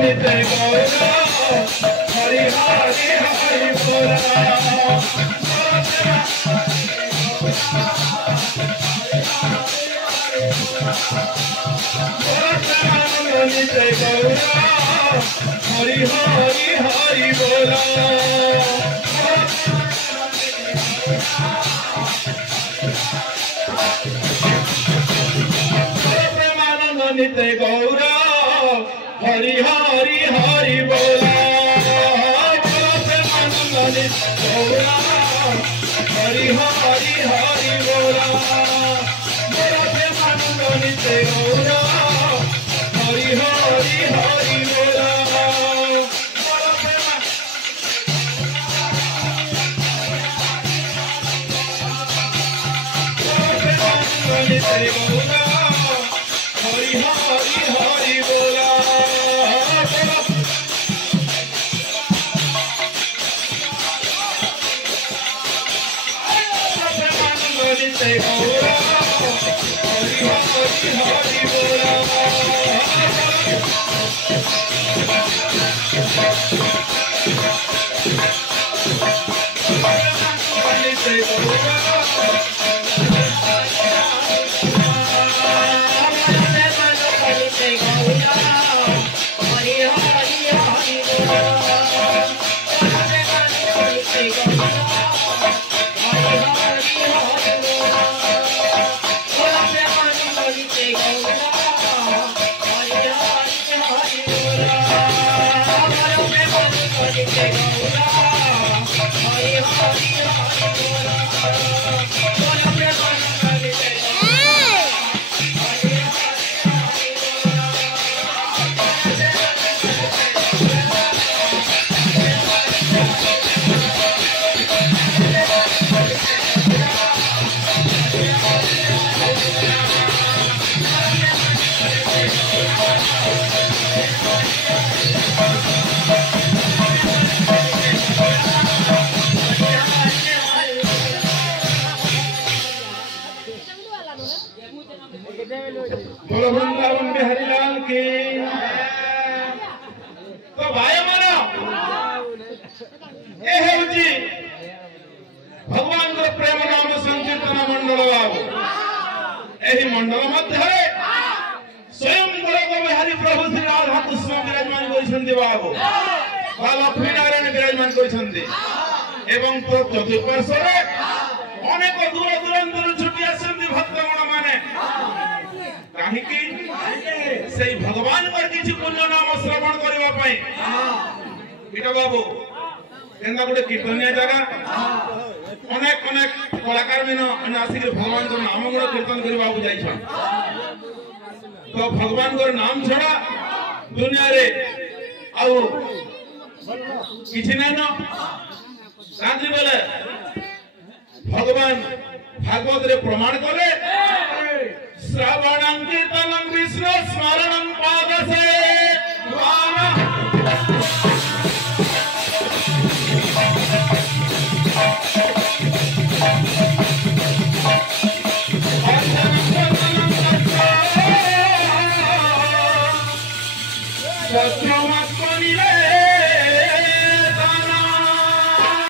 नित्य गौरा हरि हरि हरि बोला नित्य गौरा हरि हरि हरि बोला नित्य गौरा हरि हरि हरि बोला गौरा हरि हरि हरि बोला नित्य गौरा हरि हरि हरि बोला नित्य गौरा हरि हरि हरि बोला नित्य गौरा हरि हरि हरि बोला नित्य गौरा वृंदावन बिहारी लाल की तो भाई मानो ए हेउची भगवान को प्रेम नाम संकीर्तन मंडल बाबू एही मंडल मध्य स्वयं गोलक बिहारी प्रभु श्री राधा कृष्ण विराजमान करिसंती बाबू बा लक्ष्मी नारायण विराजमान करिसंती एवं चतुर्पार्श्वरे अनेक दूर दूरांतर छुटी आसंती भक्तगण माने काहिकी से भगवान पर किछि पुण्य नाम श्रवण करबा पई इटा बाबू एंदा गोटे कीर्तनिया जगह अनेक अनेक कलाकार बिन आसिक भगवान को नाम गुण कीर्तन करबा जाई छन तो भगवान को नाम छड़ा दुनिया रे आउ किछि नै न गांधी बोले भगवान भागवत रे प्रमाण करे श्रवणं कीर्तनं विष्णु स्मरणं पादसे सत्यमस्मनि रे